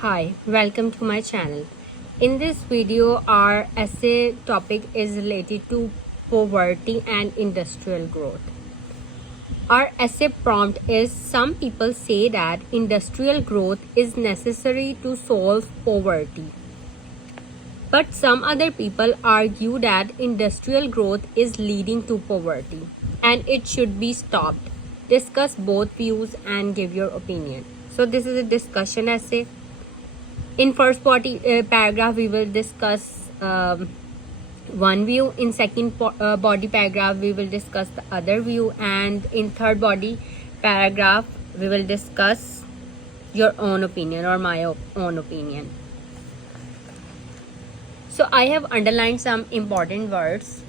Hi, welcome to my channel. In this video, our essay topic is related to poverty and industrial growth. Our essay prompt is: some people say that industrial growth is necessary to solve poverty. But some other people argue that industrial growth is leading to poverty and it should be stopped. Discuss both views and give your opinion. So this is a discussion essay. In first paragraph, we will discuss one view. In second body paragraph, we will discuss the other view. And in third body paragraph, we will discuss your own opinion or my own opinion. So I have underlined some important words,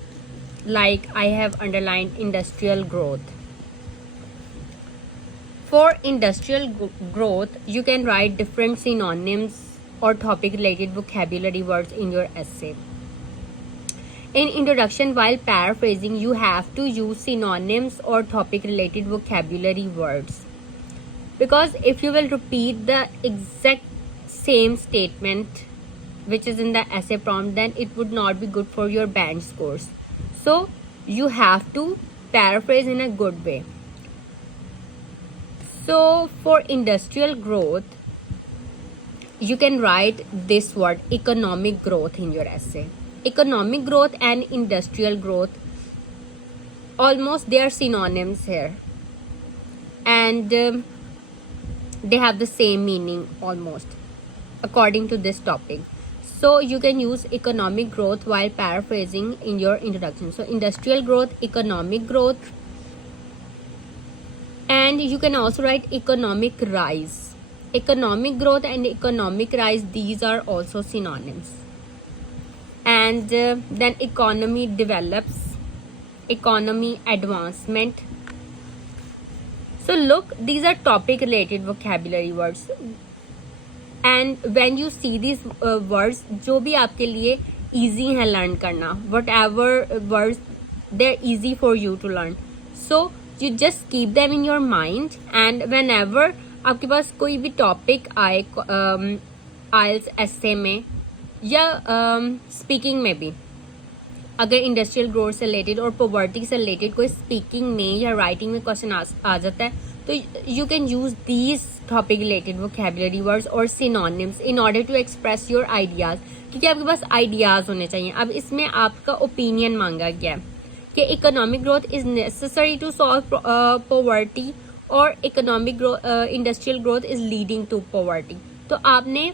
like I have underlined industrial growth. For industrial growth, you can write different synonyms or topic related vocabulary words in your essay. In introduction, while paraphrasing, you have to use synonyms or topic related vocabulary words, because if you will repeat the exact same statement which is in the essay prompt, then it would not be good for your band scores. So you have to paraphrase in a good way. So for industrial growth, you can write this word economic growth in your essay. Economic growth and industrial growth, almost they are synonyms here, and they have the same meaning almost according to this topic. So you can use economic growth while paraphrasing in your introduction. So industrial growth, economic growth, and you can also write economic rise. Economic growth and economic rise, these are also synonyms. And then economy develops, economy advancement. So look, these are topic related vocabulary words, and when you see these words, जो भी आपके लिए easy है learn करना, whatever words they're easy for you to learn, so you just keep them in your mind. And whenever आपके पास कोई भी topic आए IELTS essay में या स्पीकिंग में भी, अगर इंडस्ट्रियल ग्रोथ से रिलेटेड और पॉवर्टी से रिलेटेड कोई स्पीकिंग में या राइटिंग में क्वेश्चन आ जाता है, तो you can use these topic related vocabulary words और synonyms in order to express your ideas, क्योंकि आपके पास आइडियाज होने चाहिए. अब इसमें आपका ओपिनियन मांगा गया है कि economic growth is necessary to solve poverty और economic growth, industrial growth is leading to poverty. तो आपने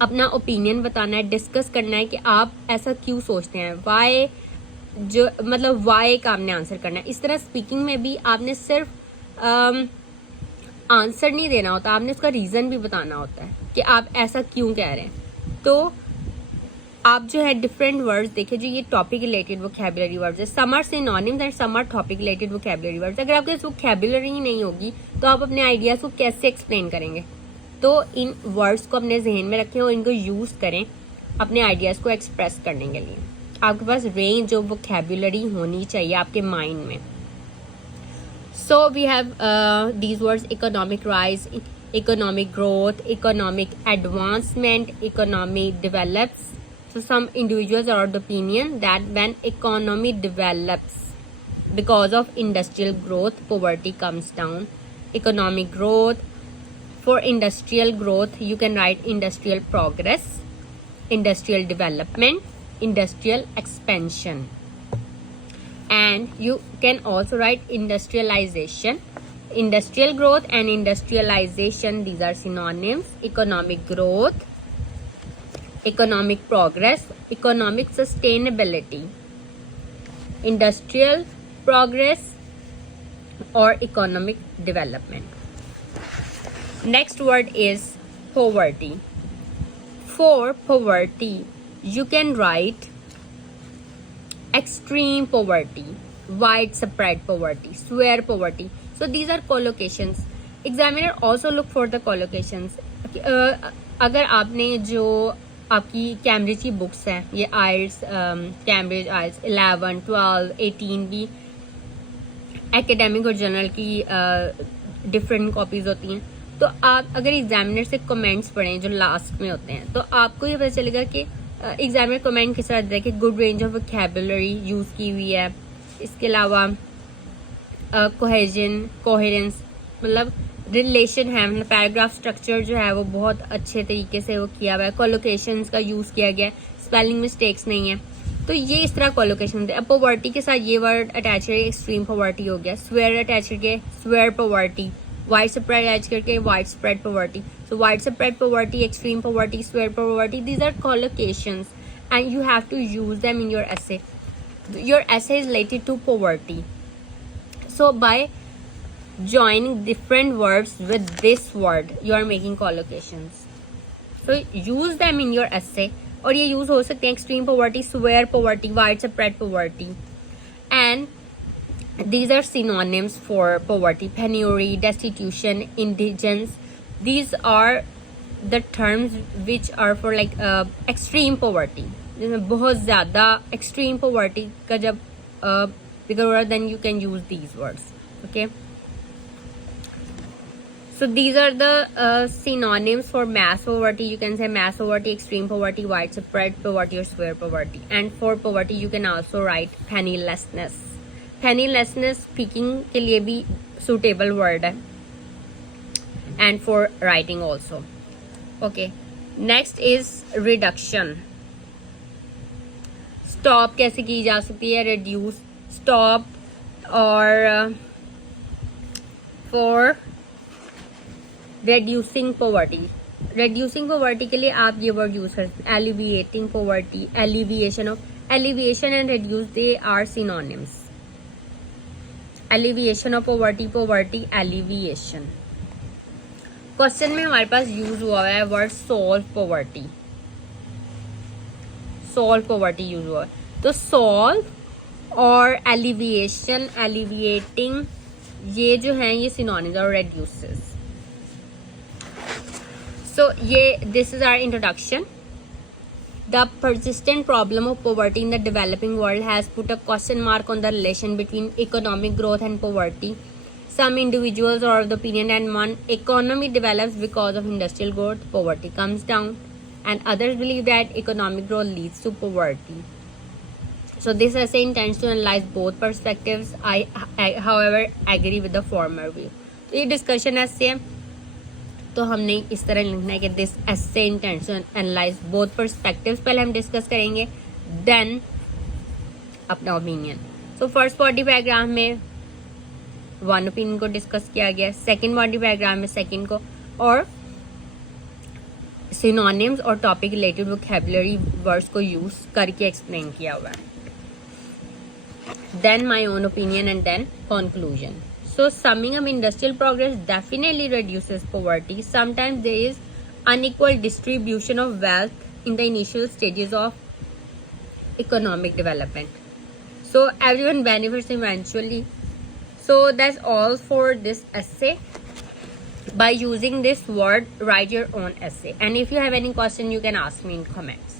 अपना ओपिनियन बताना है, डिस्कस करना है कि आप ऐसा क्यों सोचते हैं, वाई, जो मतलब वाई का आपने आंसर करना है. इस तरह स्पीकिंग में भी आपने सिर्फ आंसर नहीं देना होता, आपने उसका रीज़न भी बताना होता है कि आप ऐसा क्यों कह रहे हैं. तो आप जो है डिफरेंट वर्ड्स देखिए, जो ये टॉपिक रिलेटेड वोकैबुलरी वर्ड्स है. Some are synonyms and some are topic related vocabulary words. अगर आपके पास वोकैबुलरी ही नहीं होगी तो आप अपने आइडियाज़ को कैसे एक्सप्लेन करेंगे. तो इन वर्ड्स को अपने जहन में रखें और इनको यूज़ करें अपने आइडियाज़ को एक्सप्रेस करने के लिए. आपके पास रेंज ऑफ वोकैबुलरी होनी चाहिए आपके माइंड में. So we have these words: economic rise, economic growth, economic advancement, economy develops. So some individuals are of the opinion that when economy develops because of industrial growth, poverty comes down. Economic growth. For industrial growth, you can write industrial progress, industrial development, industrial expansion. And you can also write industrialization. Industrial growth and industrialization, these are synonyms. Economic growth, economic progress, economic sustainability, industrial progress or economic development. Next word is poverty. For poverty, you can write extreme poverty, widespread poverty, severe poverty. So these are collocations. Examiner also look for the collocations. अगर आपने जो आपकी Cambridge की books हैं, ये आइल्स, Cambridge आइल्स 11, 12, 18 की academic और general की डिफरेंट कॉपीज़ होती हैं, तो आप अगर एग्जामिनर से कमेंट्स पढ़ें जो लास्ट में होते हैं, तो आपको ये पता चलेगा कि एग्जामिनर कमेंट किस तरह देता है कि good range of vocabulary use की हुई है, इसके अलावा कोहेजन कोहेरेंस मतलब रिलेशन है, मतलब पैराग्राफ स्ट्रक्चर जो है वो बहुत अच्छे तरीके से वो किया हुआ है, कोलोकेशंस का यूज़ किया गया है, स्पेलिंग मिस्टेक्स नहीं है। तो ये इस तरह कोलोकेशन होते हैं। अब पॉवर्टी के साथ ये वर्ड अटैच करके एक्सट्रीम पॉवर्टी हो गया, स्वेयर अटैच करके severe poverty, widespread attach करके widespread poverty. So widespread poverty, extreme poverty, severe poverty, these are collocations and you have to use them in your essay. Your essay is related to poverty. So by joining different words with this word, you are making collocations. So use them in your essay. और ये use हो सकते हैं extreme poverty, severe poverty, widespread poverty, and these are synonyms for poverty: penury, destitution, indigence. These are the terms which are for like extreme poverty. जिसमें बहुत ज्यादा extreme poverty का जब bigger word, then you can use these words. Okay. So these are the synonyms for mass poverty. You can say mass poverty, extreme poverty, widespread poverty, or severe poverty. And for poverty, you can also write pennilessness. Pennilessness speaking के लिए भी suitable word है, and for writing also. Okay. Next is reduction. Stop कैसे की जा सकती है? Reduce, stop, और for reducing poverty. Reducing poverty के लिए आप ये word use कर सकते हैं, alleviating poverty, alleviation of, alleviation and reduce, they are synonyms. Alleviation of poverty, poverty alleviation. Question में हमारे पास यूज हुआ है word solve poverty, solve poverty use हुआ है। तो सॉल्व और एलिविएशन, एलिविएटिंग, ये जो है ये सिनोनिम्स और रेड्यूसेस. सो ये this is our introduction. The persistent problem of poverty in the developing world has put a question mark on the relation between economic growth and poverty. Some individuals are of the opinion that one economy develops because of industrial growth, poverty comes down, and others believe that economic growth leads to poverty. So this essay intends to analyze both perspectives. I however agree with the former view. तो ये discussion essay है, तो हमने इस तरह लिखना है कि this essay intends to analyze both perspectives. पहले हम डिस्कस करेंगे, देन अपना opinion. So first body paragraph में वन ओपिनियन को डिस्कस किया गया, सेकंड बॉडी पैराग्राफ में सेकंड को, और सिनोनिम्स और टॉपिक रिलेटेड वोकैबुलरी वर्ड्स को यूज करके एक्सप्लेन किया हुआ है. Then my own opinion and then conclusion. So summing up, industrial progress definitely reduces poverty. Sometimes there is unequal distribution of wealth in the initial stages of economic development. So everyone benefits eventually. So that's all for this essay. By using this word, write your own essay. And if you have any question, you can ask me in comments.